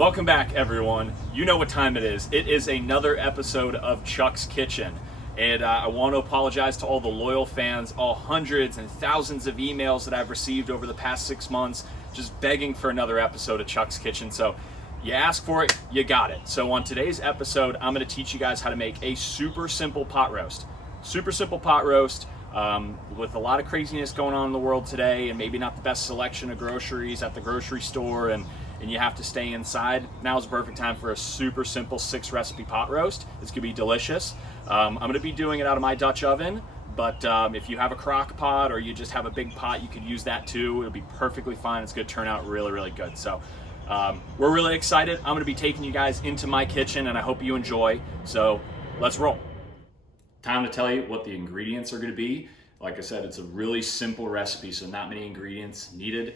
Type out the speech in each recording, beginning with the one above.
Welcome back, everyone. You know what time it is. It is another episode of Chuck's Kitchen. And I want to apologize to all the loyal fans, all hundreds and thousands of emails that I've received over the past 6 months, just begging for another episode of Chuck's Kitchen. So you asked for it, you got it. So on today's episode, I'm going to teach you guys how to make a super simple pot roast. Super simple pot roast. With a lot of craziness going on in the world today, and maybe not the best selection of groceries at the grocery store, and you have to stay inside, now's the perfect time for a super simple 6-recipe pot roast. It's gonna be delicious. I'm gonna be doing it out of my Dutch oven, but if you have a crock pot or you just have a big pot, you could use that too. It'll be perfectly fine. It's gonna turn out really, really good. So we're really excited. I'm gonna be taking you guys into my kitchen, and I hope you enjoy. So let's roll. Time to tell you what the ingredients are going to be. Like I said, it's a really simple recipe, so not many ingredients needed.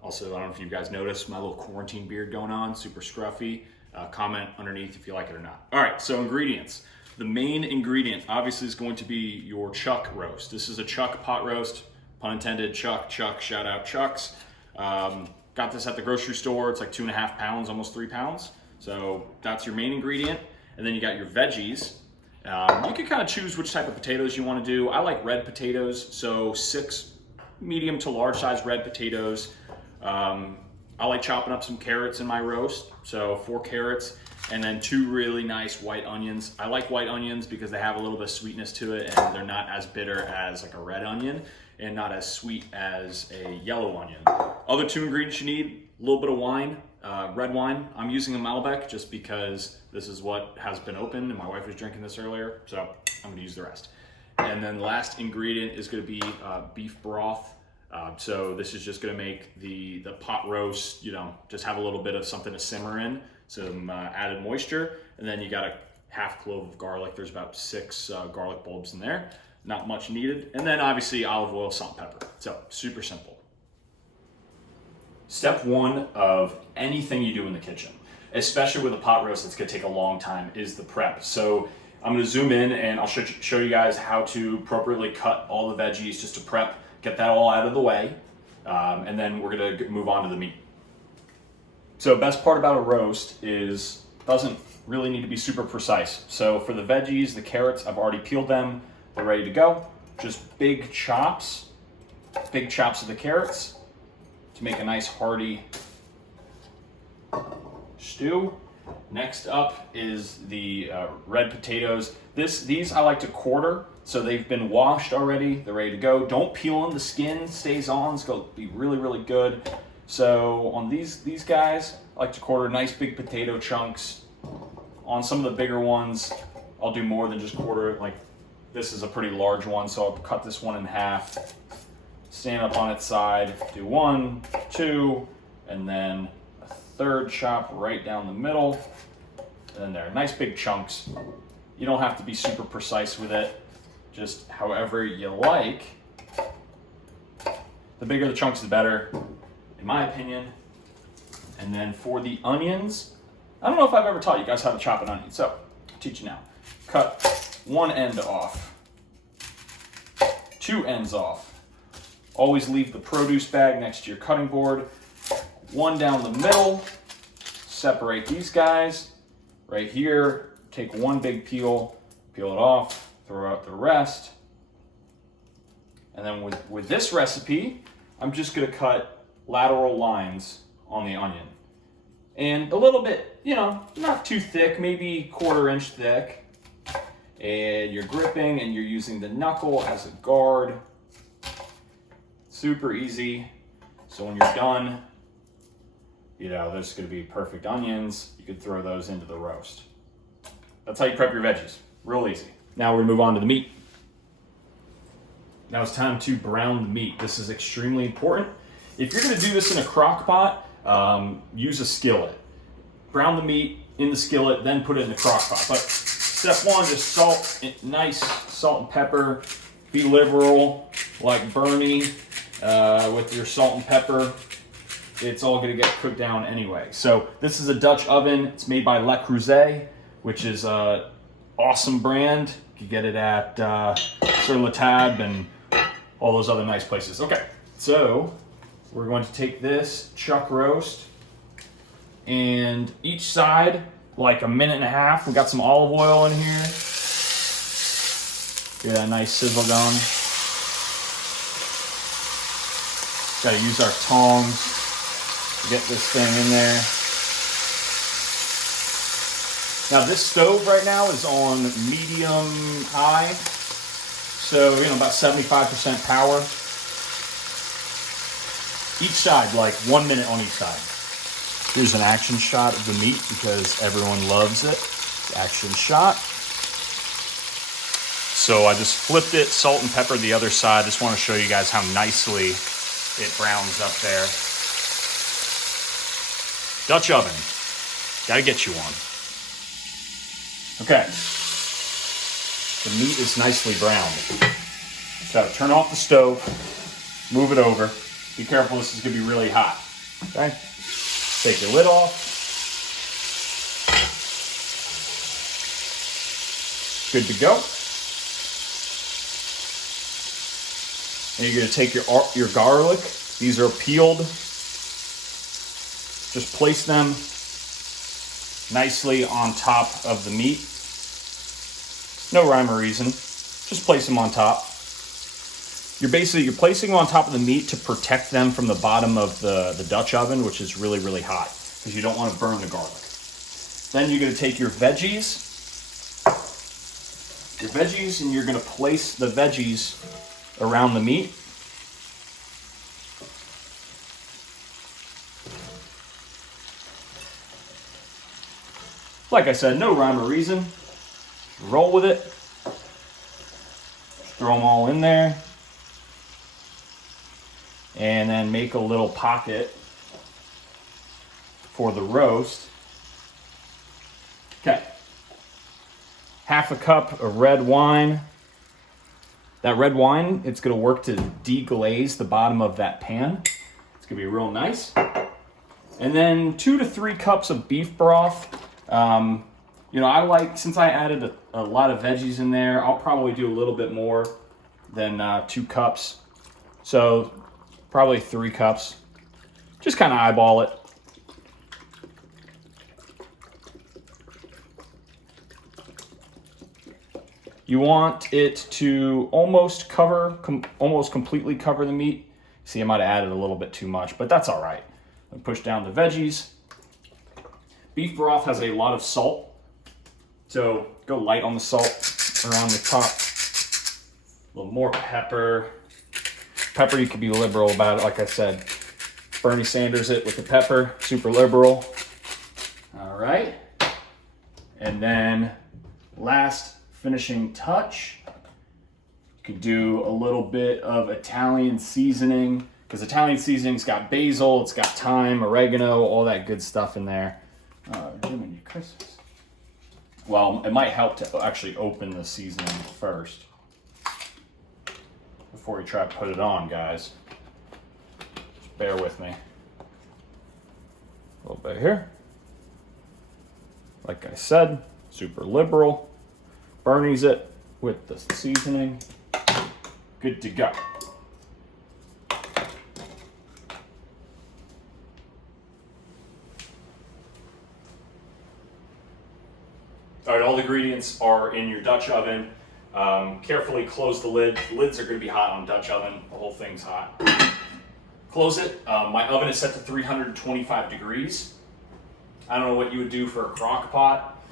Also, I don't know if you guys noticed my little quarantine beard going on, super scruffy. Comment underneath if you like it or not. All right, so ingredients. The main ingredient obviously is going to be your chuck roast. This is a chuck pot roast, pun intended. Chuck, shout out Chucks. Got this at the grocery store. It's like 2.5 pounds, almost 3 pounds. So that's your main ingredient. And then you got your veggies. You can kind of choose which type of potatoes you want to do. I like red potatoes, so 6 medium to large size red potatoes. I like chopping up some carrots in my roast, so 4 carrots, and then 2 really nice white onions. I like white onions because they have a little bit of sweetness to it, and they're not as bitter as like a red onion, and not as sweet as a yellow onion. Other 2 ingredients you need: a little bit of wine. Red wine. I'm using a Malbec just because this is what has been opened and my wife was drinking this earlier, so I'm going to use the rest. And then the last ingredient is going to be beef broth. So this is just going to make the pot roast, just have a little bit of something to simmer in, some added moisture. And then you got a half clove of garlic. There's about 6 garlic bulbs in there. Not much needed. And then obviously olive oil, salt, and pepper. So super simple. Step 1 of anything you do in the kitchen, especially with a pot roast that's going to take a long time, is the prep. So I'm going to zoom in and I'll show you guys how to appropriately cut all the veggies just to prep, get that all out of the way, and then we're going to move on to the meat. So best part about a roast is it doesn't really need to be super precise. So for the veggies, the carrots, I've already peeled them. They're ready to go. Just big chops of the carrots to make a nice hearty stew. Next up is the red potatoes. These I like to quarter, so they've been washed already. They're ready to go. Don't peel them. The skin stays on. It's going to be really, really good. So on these guys, I like to quarter nice big potato chunks. On some of the bigger ones, I'll do more than just quarter. Like this is a pretty large one, so I'll cut this one in half. Stand up on its side, do 1, 2, and then a 3rd chop right down the middle. And then there, nice big chunks. You don't have to be super precise with it, just however you like. The bigger the chunks, the better, in my opinion. And then for the onions, I don't know if I've ever taught you guys how to chop an onion, so I'll teach you now. Cut 1 end off, 2 ends off. Always leave the produce bag next to your cutting board. 1 down the middle. Separate these guys. Right here, take 1 big peel it off, throw out the rest. And then with this recipe, I'm just gonna cut lateral lines on the onion. And a little bit, not too thick, maybe 1/4 inch thick. And you're gripping and you're using the knuckle as a guard. Super easy. So when you're done, there's going to be perfect onions. You could throw those into the roast. That's how you prep your veggies. Real easy. Now we're going to move on to the meat. Now it's time to brown the meat. This is extremely important. If you're going to do this in a crock pot, use a skillet. Brown the meat in the skillet, then put it in the crock pot. But step 1, just salt, nice salt and pepper. Be liberal, like Bernie. With your salt and pepper, it's all going to get cooked down anyway. So this is a Dutch oven. It's made by Le Creuset, which is an awesome brand. You can get it at Sur La Table and all those other nice places. Okay, so we're going to take this chuck roast And each side, like a minute and a half. We got some olive oil in here. Get that nice sizzle going. Gotta use our tongs to get this thing in there. Now this stove right now is on medium high. So, about 75% power. Each side, like 1 minute on each side. Here's an action shot of the meat because everyone loves it. Action shot. So I just flipped it, salt and pepper the other side. Just want to show you guys how nicely it browns up there. Dutch oven. Gotta get you one. Okay. The meat is nicely browned. So turn off the stove, move it over. Be careful, this is gonna be really hot. Okay? Take your lid off. Good to go. And you're gonna take your garlic. These are peeled. Just place them nicely on top of the meat. No rhyme or reason. Just place them on top. You're placing them on top of the meat to protect them from the bottom of the Dutch oven, which is really, really hot, because you don't want to burn the garlic. Then you're going to take your veggies. And you're going to place the veggies around the meat. Like I said, no rhyme or reason. Roll with it. Throw them all in there. And then make a little pocket for the roast. Okay. Half a cup of red wine. That red wine, it's going to work to deglaze the bottom of that pan. It's going to be real nice. And then 2 to 3 cups of beef broth. Since I added a lot of veggies in there, I'll probably do a little bit more than 2 cups. So probably 3 cups. Just kind of eyeball it. You want it to almost completely cover the meat. See, I might have added a little bit too much, but that's all right. I push down the veggies. Beef broth has a lot of salt, so go light on the salt around the top. A little more pepper. Pepper, you can be liberal about it, like I said. Bernie Sanders it with the pepper, super liberal. All right. And then last finishing touch, you could do a little bit of Italian seasoning, because Italian seasoning's got basil, it's got thyme, oregano, all that good stuff in there. Jiminy Christmas. Well, it might help to actually open the seasoning first before you try to put it on, guys. Just bear with me. A little bit here. Like I said, super liberal. Bernie's it with the seasoning. Good to go. All right, all the ingredients are in your Dutch oven. Carefully close the lid. The lids are going to be hot on Dutch oven. The whole thing's hot. Close it. My oven is set to 325 degrees. I don't know what you would do for a crock pot,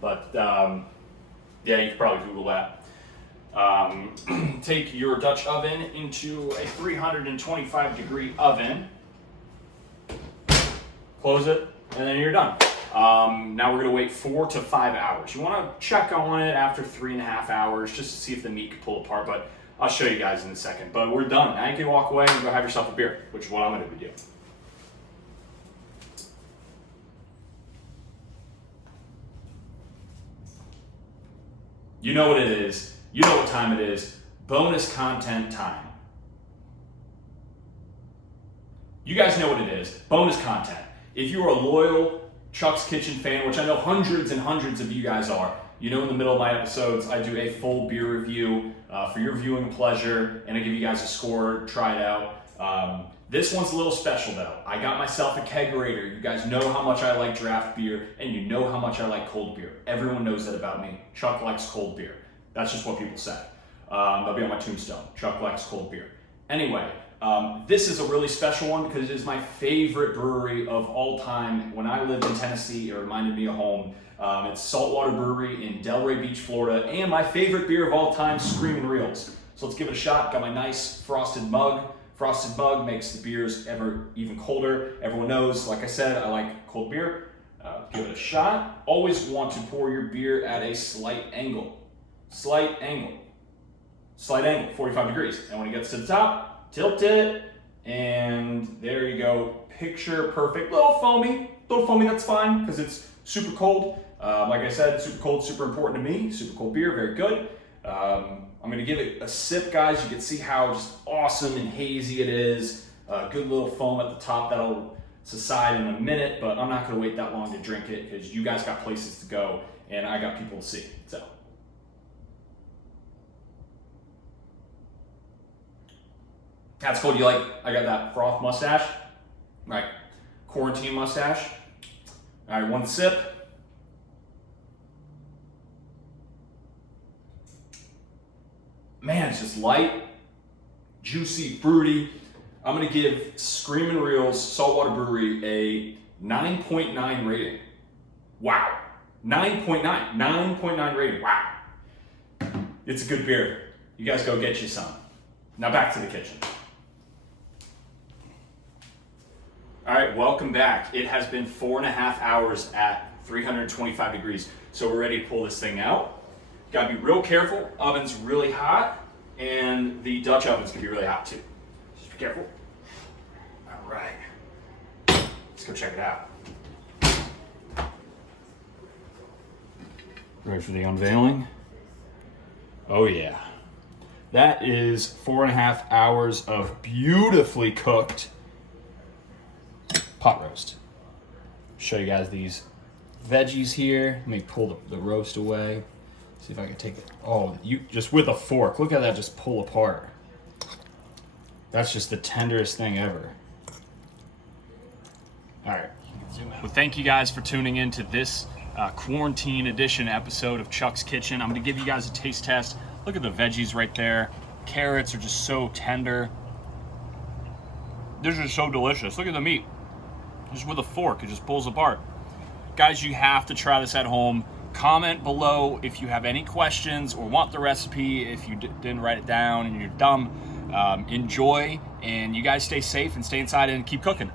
but yeah, you could probably Google that. Take your Dutch oven into a 325 degree oven. Close it, and then you're done. Now we're going to wait 4 to 5 hours. You want to check on it after 3.5 hours just to see if the meat can pull apart, but I'll show you guys in a second. But we're done. Now you can walk away and go have yourself a beer, which is what I'm going to be doing. You know what it is. You know what time it is. Bonus content time. You guys know what it is. Bonus content. If you're a loyal Chuck's Kitchen fan, which I know hundreds and hundreds of you guys are, you know in the middle of my episodes, I do a full beer review for your viewing pleasure, and I give you guys a score, try it out. This one's a little special though. I got myself a kegerator. You guys know how much I like draft beer, and you know how much I like cold beer. Everyone knows that about me. Chuck likes cold beer. That's just what people say. That'll be on my tombstone. Chuck likes cold beer. Anyway, this is a really special one because it is my favorite brewery of all time. When I lived in Tennessee, it reminded me of home. It's Saltwater Brewery in Delray Beach, Florida, and my favorite beer of all time, Screamin' Reels. So let's give it a shot. Got my nice frosted mug. Frosted mug makes the beers even colder. Everyone knows, like I said, I like cold beer. Give it a shot. Always want to pour your beer at a slight angle. Slight angle. Slight angle, 45 degrees. And when it gets to the top, tilt it, and there you go. Picture perfect. Little foamy, that's fine because it's super cold. Like I said, super cold, super important to me. Super cold beer, very good. I'm gonna give it a sip, guys. You can see how just awesome and hazy it is. Good little foam at the top that'll subside in a minute, but I'm not gonna wait that long to drink it because you guys got places to go and I got people to see, so. That's cool. You like, I got that froth mustache, right? Quarantine mustache. All right, one sip. Man, it's just light, juicy, fruity. I'm gonna give Screamin' Reels Saltwater Brewery a 9.9 rating. Wow, 9.9 rating, wow. It's a good beer. You guys go get you some. Now back to the kitchen. All right, welcome back. It has been 4.5 hours at 325 degrees. So we're ready to pull this thing out. Gotta be real careful. Oven's really hot, and the Dutch ovens can be really hot too. Just be careful. All right, let's go check it out. Ready for the unveiling? Oh yeah. That is 4.5 hours of beautifully cooked pot roast. Show you guys these veggies here. Let me pull the roast away. See if I can take it. Oh, you just with a fork. Look at that just pull apart. That's just the tenderest thing ever. All right. Well, thank you guys for tuning in to this quarantine edition episode of Chuck's Kitchen. I'm gonna give you guys a taste test. Look at the veggies right there. Carrots are just so tender. They're just so delicious. Look at the meat. Just with a fork, it just pulls apart. Guys, you have to try this at home. Comment below if you have any questions or want the recipe, if you didn't write it down and you're dumb. Enjoy, and you guys stay safe and stay inside and keep cooking.